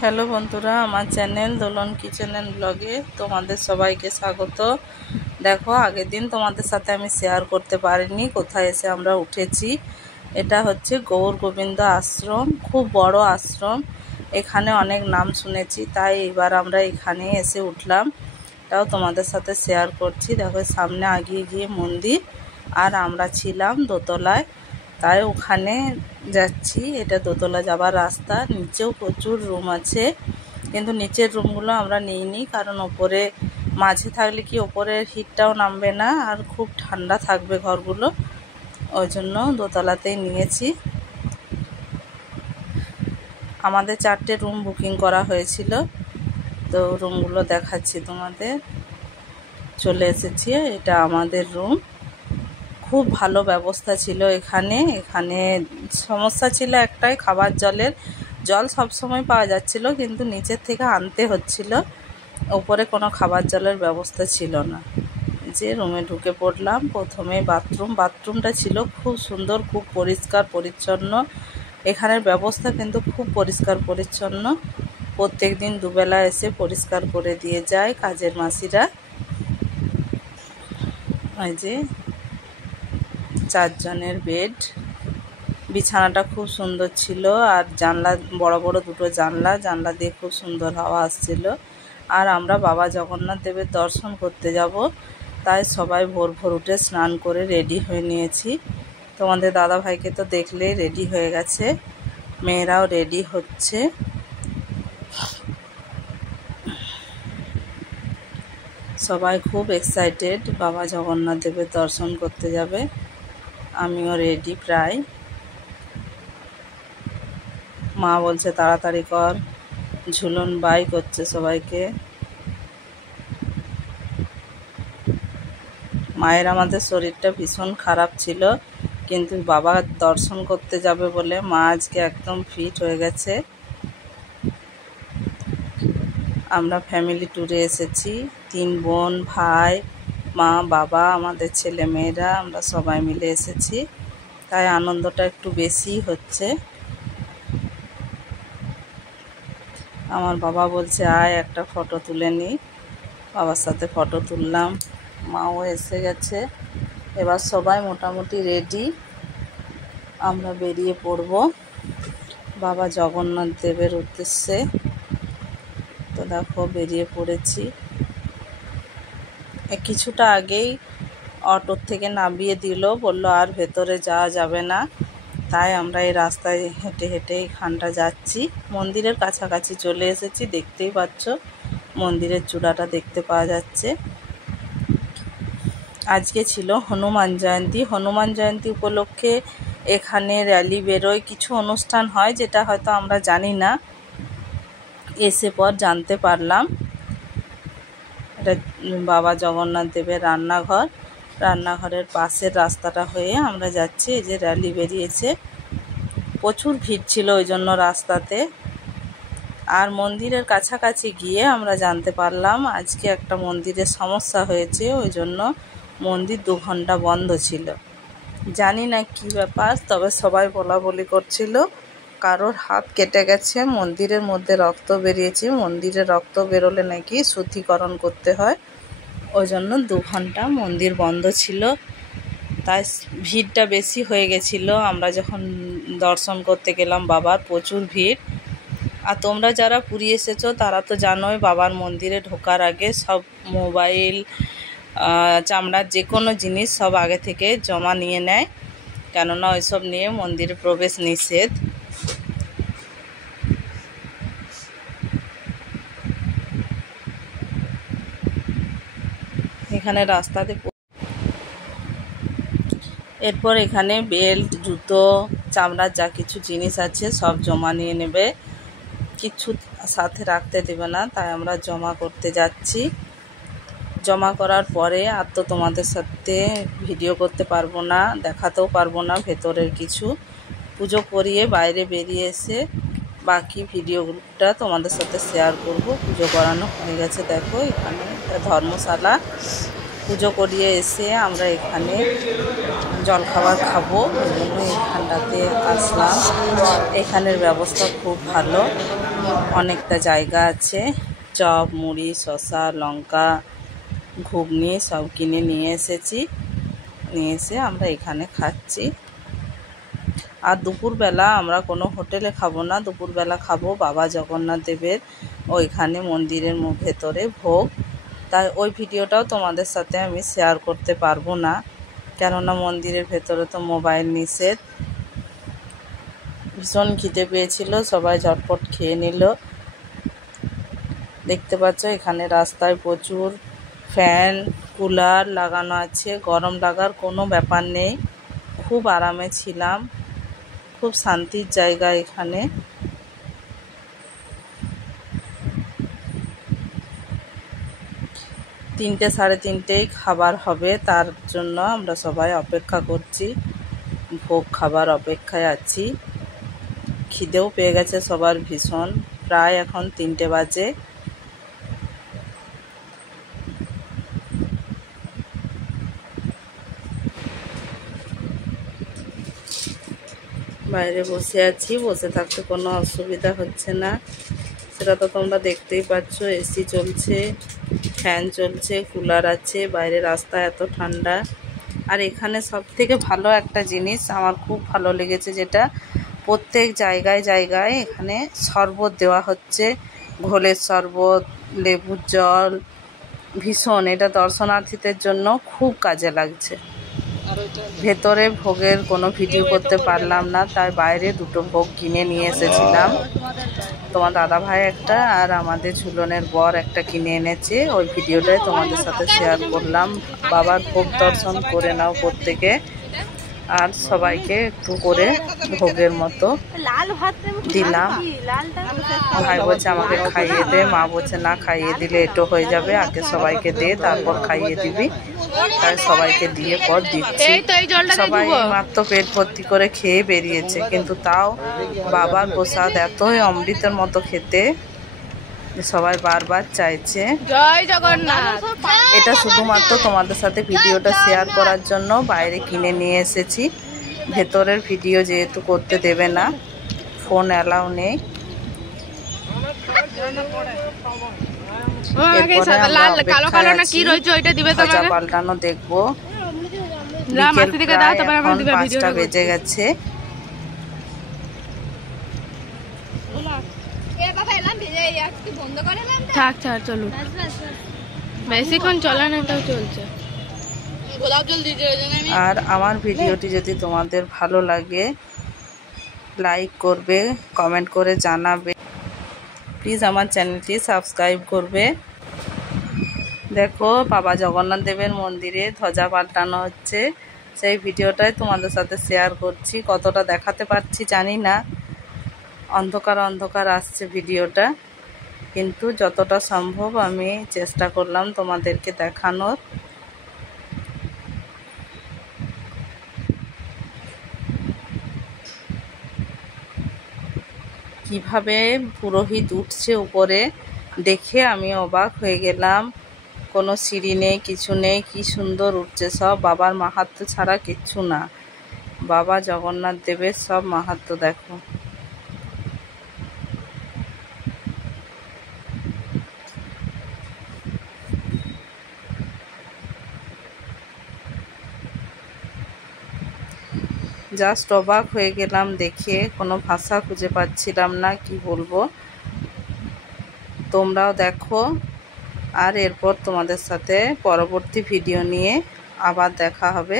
Hello বন্ধুরা, আমার channel Dolon kitchen and ব্লগে তোমাদের সবাইকে স্বাগত। দেখো, আগের দিন তোমাদের সাথে আমি শেয়ার করতে পারিনি কোথায় এসে আমরা উঠেছি। এটা হচ্ছে গৌর গোবিন্দ আশ্রম, খুব বড় আশ্রম। এখানে অনেক নাম শুনেছি, তাই এবার আমরা এখানে এসে উঠলাম। এটাও তোমাদের সাথে শেয়ার করছি। দেখো, সামনে আগিয়ে গিয়ে মন্দির, আর আমরা ছিলাম দোতলায়, তাই ওখানে যাচ্ছি। এটা দোতলা যাবার রাস্তা। নিচেও প্রচুর রুম আছে, কিন্তু নিচের রুমগুলো আমরা নিইনি, কারণ ওপরে মাঝে থাকলে কি ওপরের হিটটাও নামবে না, আর খুব ঠান্ডা থাকবে ঘরগুলো, ওই জন্য দোতলাতেই নিয়েছি। আমাদের 4টে রুম বুকিং করা হয়েছিল, তো রুমগুলো দেখাচ্ছি তোমাদের। চলে এসেছি, এটা আমাদের রুম। খুব ভালো ব্যবস্থা ছিল এখানে। সমস্যা ছিল একটাই, খাবার জল সবসময় পাওয়া যাচ্ছিল, কিন্তু নিচের থেকে আনতে হচ্ছিল। ওপরে কোনো খাবার জলের ব্যবস্থা ছিল না। যে রুমে ঢুকে পড়লাম, প্রথমে বাথরুমটা ছিল খুব সুন্দর, খুব পরিষ্কার পরিচ্ছন্ন। এখানের ব্যবস্থা কিন্তু খুব পরিষ্কার পরিচ্ছন্ন। প্রত্যেক দিন দুবেলা এসে পরিষ্কার করে দিয়ে যায় কাজের মাসিরা। এই যে 4 জনের বেড, বিছানাটা খুব সুন্দর ছিল, আর জানলা বড় বড় 2টো জানলা দিয়ে খুব সুন্দর হাওয়া আসছিল। আর আমরা বাবা জগন্নাথ দেবের দর্শন করতে যাব, তাই সবাই ভোর ভোর উঠে স্নান করে রেডি হয়ে নিয়েছি। তোমাদের দাদা ভাইকে তো দেখলেই রেডি হয়ে গেছে, মেয়েরাও রেডি হচ্ছে। সবাই খুব এক্সাইটেড বাবা জগন্নাথ দেবের দর্শন করতে যাবে। আমিও রেডি প্রায়। মা বলছে তাড়াতাড়ি কর, ঝুলন বাই করছে সবাইকে। মায়ের আমাদের শরীরটা ভীষণ খারাপ ছিল, কিন্তু বাবা দর্শন করতে যাবে বলে মা আজকে একদম ফিট হয়ে গেছে। আমরা ফ্যামিলি ট্যুরে এসেছি, 3 বোন, ভাই, মা, বাবা, আমাদের ছেলে মেয়েরা, আমরা সবাই মিলে এসেছি, তাই আনন্দটা একটু বেশিই হচ্ছে। আমার বাবা বলছে আয় একটা ফটো তুলে নিই। বাবার সাথে ফটো তুললাম। মাও এসে গেছে। এবার সবাই মোটামুটি রেডি, আমরা বেরিয়ে পড়ব বাবা জগন্নাথ দেবের উদ্দেশ্যে। তো দেখো, বেরিয়ে পড়েছি। কিছুটা আগেই অটোর থেকে নামিয়ে দিল, বলল আর ভেতরে যাওয়া যাবে না, তাই আমরা এই রাস্তায় হেঁটে হেঁটে এইখানটা যাচ্ছি। মন্দিরের কাছাকাছি চলে এসেছি, দেখতেই পাচ্ছ মন্দিরের চূড়াটা দেখতে পাওয়া যাচ্ছে। আজকে ছিল হনুমান জয়ন্তী। হনুমান জয়ন্তী উপলক্ষে এখানে র্যালি বেরোয়, কিছু অনুষ্ঠান হয় যেটা হয়তো আমরা জানি না, এসে পর জানতে পারলাম। এটা বাবা জগন্নাথ দেবের রান্নাঘরের পাশের রাস্তাটা হয়ে আমরা যাচ্ছি। এই যে র্যালি বেরিয়েছে, প্রচুর ভিড় ছিল ওই জন্য রাস্তাতে। আর মন্দিরের কাছাকাছি গিয়ে আমরা জানতে পারলাম আজকে একটা মন্দিরের সমস্যা হয়েছে, ওই জন্য মন্দির 2 ঘন্টা বন্ধ ছিল। জানি না কি ব্যাপার, তবে সবাই বলাবলি করছিল কারোর হাত কেটে গেছে, মন্দিরের মধ্যে রক্ত বেরিয়েছে, মন্দিরে রক্ত বেরোলে নাকি শুদ্ধিকরণ করতে হয়, ওই জন্য 2 ঘন্টা মন্দির বন্ধ ছিল। তাই ভিড়টা বেশি হয়ে গেছিলো। আমরা যখন দর্শন করতে গেলাম বাবার, প্রচুর ভিড়। আর তোমরা যারা পুরী এসেছো তারা তো জানোই, বাবার মন্দিরে ঢোকার আগে সব মোবাইল, চামড়ার যে কোনো জিনিস সব আগে থেকে জমা নিয়ে নেয়, কেননা ওইসব নিয়ে মন্দিরে প্রবেশ নিষেধ। এখানে রাস্তাতে এরপর এখানে বেল্ট, জুতো, চামড়ার যা কিছু জিনিস আছে সব জমা নিয়ে নেবে, কিছু সাথে রাখতে দেবে না, তাই আমরা জমা করতে যাচ্ছি। জমা করার পরে আর তো তোমাদের সাথে ভিডিও করতে পারবো না, দেখাতেও পারবো না ভেতরের কিছু। পুজো করিয়ে বাইরে বেরিয়ে এসে বাকি ভিডিওটা তোমাদের সাথে শেয়ার করব। পুজো করানো হয়ে গেছে, দেখো এখানে ধর্মশালা। পুজো করিয়ে এসে আমরা এখানে জলখাবার খাবো, ওই জন্য এখানটাতে আসলাম। এখানের ব্যবস্থা খুব ভালো, অনেকটা জায়গা আছে। চপ, মুড়ি, শসা, লঙ্কা, ঘুগনি সব কিনে নিয়ে এসেছি। নিয়ে এসে আমরা এখানে খাচ্ছি। আর দুপুরবেলা আমরা কোনো হোটেলে খাবো না, দুপুরবেলা খাবো বাবা জগন্নাথ দেবের ওইখানে মন্দিরের ভেতরে ভোগ। তাই ওই ভিডিওটাও তোমাদের সাথে আমি শেয়ার করতে পারবো না, কেননা মন্দিরের ভেতরে তো মোবাইল নিষেধ। ভীষণ খিদে পেয়েছিল, সবাই ঝটপট খেয়ে নিল। দেখতে পাচ্ছ এখানে রাস্তায় প্রচুর ফ্যান, কুলার লাগানো আছে, গরম লাগার কোনো ব্যাপার নেই। খুব আরামে ছিলাম, খুব শান্তির জায়গা এখানে। তিনটে সাড়ে তিনটেই খাবার হবে, তার জন্য আমরা সবাই অপেক্ষা করছি, ভোগ খাবার অপেক্ষায় আছি। খিদেও পেয়ে গেছে সবার ভীষণ, প্রায় এখন 3টে বাজে। বাইরে বসে আছি, বসে থাকতে কোনো অসুবিধা হচ্ছে না, সেটা তো তোমরা দেখতেই পাচ্ছ। এসি চলছে, ফ্যান চলছে, কুলার আছে, বাইরে রাস্তা এত ঠান্ডা। আর এখানে সবথেকে ভালো একটা জিনিস আমার খুব ভালো লেগেছে, যেটা প্রত্যেক জায়গায় জায়গায় এখানে শরবত দেওয়া হচ্ছে, ঘোলের শরবত, লেবুর জল। ভীষণ এটা দর্শনার্থীদের জন্য খুব কাজে লাগছে। ভেতরে ভোগের কোনো ভিডিও করতে পারলাম না, তাই বাইরে 2টো ভোগ কিনে নিয়ে এসেছিলাম। তোমার দাদা ভাই একটা আর আমাদের ঝুলনের বর একটা কিনে এনেছে, ওই ভিডিওটাই তোমাদের সাথে শেয়ার করলাম। বাবার ভোগ দর্শন করে নাও প্রত্যেকে, আর সবাইকে একটু করে ভোগের মতো দিলাম। ভাই বলছে আমাকে খাইয়ে দে, মা বলছে না খাইয়ে দিলে এটো হয়ে যাবে, আগে সবাইকে দে তারপর খাইয়ে দিবি। তাই সবাইকে দিয়ে পর দিচ্ছি। সবাই মাত্র পেট ভর্তি করে খেয়ে বেরিয়েছে, কিন্তু তাও বাবার প্রসাদ এতই অমৃতের মতো খেতে, সবাই বারবার চাইছে। জয় জগন্নাথ। এটা শুধুমাত্র তোমাদের সাথে ভিডিওটা শেয়ার করার জন্য বাইরে কিনে নিয়ে এসেছি। ভেতরের ভিডিও যেহেতু করতে দেবে না, ফোন অ্যালাউ নেই। ভাজা পাল্টানো দেখবো। এখন 5টা বেজে গেছে। চলুন, বেশিক্ষণ চলে না, তাও চলছে। আর আমার ভিডিওটি যদি তোমাদের ভালো লাগে, লাইক করবে, কমেন্ট করে জানাবে। প্লিজ আমার চ্যানেলটি সাবস্ক্রাইব করবে। দেখো বাবা জগন্নাথ দেবের মন্দিরে ধ্বজা পাল্টানো হচ্ছে, সেই ভিডিওটাই তোমাদের সাথে শেয়ার করছি। কতটা দেখাতে পারছি জানি না, অন্ধকার অন্ধকার আসছে ভিডিওটা, কিন্তু যতটা সম্ভব আমি চেষ্টা করলাম তোমাদেরকে দেখানোর। কিভাবে পুরোহিত উঠছে উপরে, দেখে আমি অবাক হয়ে গেলাম। কোনো সিঁড়ি নেই, কিছু নেই, কি সুন্দর উঠছে, সব বাবার মাহাত্ম্য ছাড়া কিচ্ছু না। বাবা জগন্নাথ দেবের সব মাহাত্ম্য দেখো। জাস্ট অবাক হয়ে গেলাম দেখে, কোনো ভাষা খুঁজে পাচ্ছিলাম না কি বলবো। তোমরাও দেখো, আর এরপর তোমাদের সাথে পরবর্তী ভিডিও নিয়ে আবার দেখা হবে।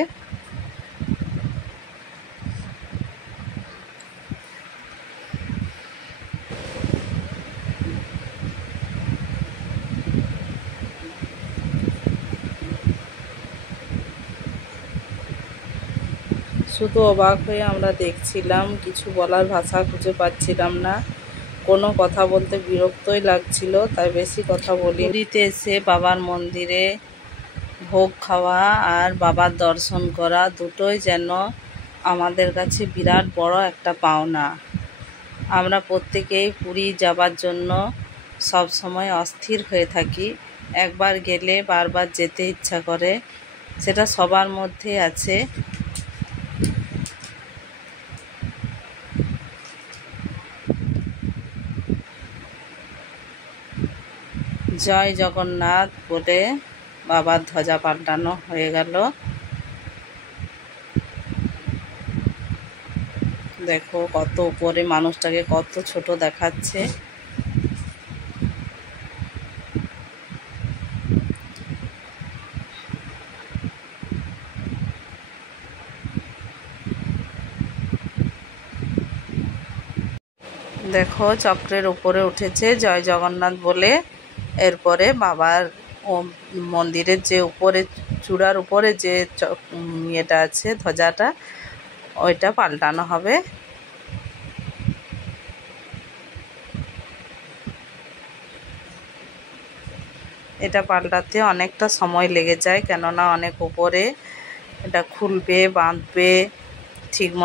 শুধু অবাক হয়ে আমরা দেখছিলাম, কিছু বলার ভাষা খুঁজে পাচ্ছিলাম না, কোনো কথা বলতে বিরক্তই লাগছিল, তাই বেশি কথা বলি। পুরীতে এসে বাবার মন্দিরে ভোগ খাওয়া আর বাবার দর্শন করা দুটোই যেন আমাদের কাছে বিরাট বড় একটা পাওনা। আমরা প্রত্যেকেই পুরী যাবার জন্য সব সময় অস্থির হয়ে থাকি, একবার গেলে বারবার যেতে ইচ্ছা করে, সেটা সবার মধ্যে আছে। জয় জগন্নাথ বলে বাবার ধ্বজা পাল্টানো হয়ে গেল। দেখো কত উপরে, মানুষটাকে কত ছোট দেখাচ্ছে। দেখো চক্রের উপরে উঠেছে জয় জগন্নাথ বলে। এরপরে বাবার মন্দিরের যে উপরে চূড়ার উপরে যে ইয়েটা আছে ধ্বজাটা, ওইটা পাল্টানো হবে। এটা পাল্টাতে অনেকটা সময় লেগে যায়, কেননা অনেক উপরে, এটা খুলবে বাঁধবে ঠিক মতো।